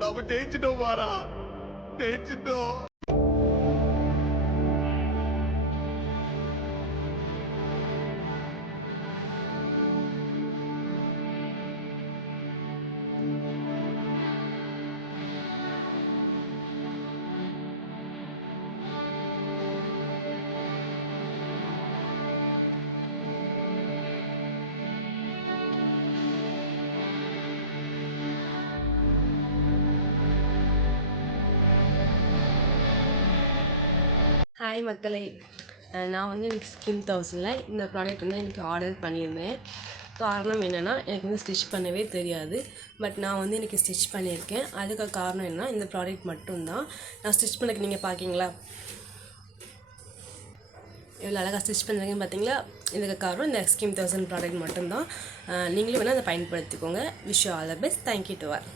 நாம ஜெயிச்சிட்டோம் மாறா, ஜெயிச்சிட்டோம். ஹாய் மக்களே, நான் வந்து எனக்கு ஸ்கின் தௌசண்டில் இந்த ப்ராடக்ட் வந்து எனக்கு ஆர்டர் பண்ணியிருந்தேன். காரணம் என்னென்னா, எனக்கு வந்து ஸ்டிச் பண்ணவே தெரியாது. பட் நான் வந்து எனக்கு ஸ்டிச் பண்ணியிருக்கேன். அதுக்கு காரணம் என்னென்னா, இந்த ப்ராடக்ட் மட்டும்தான். நான் ஸ்டிச் பண்ணக்கு நீங்கள் பார்க்கிங்களா, எவ்வளோ அழகாக ஸ்டிச் பண்ணுறீங்கன்னு பார்த்தீங்களா? இதுக்கு காரணம் இந்த ஸ்கின் தௌசண்ட் ப்ராடக்ட் மட்டும்தான். நீங்களும் வேணால் அதை பயன்படுத்திக்கோங்க. Wish you all the best. Thank you to all.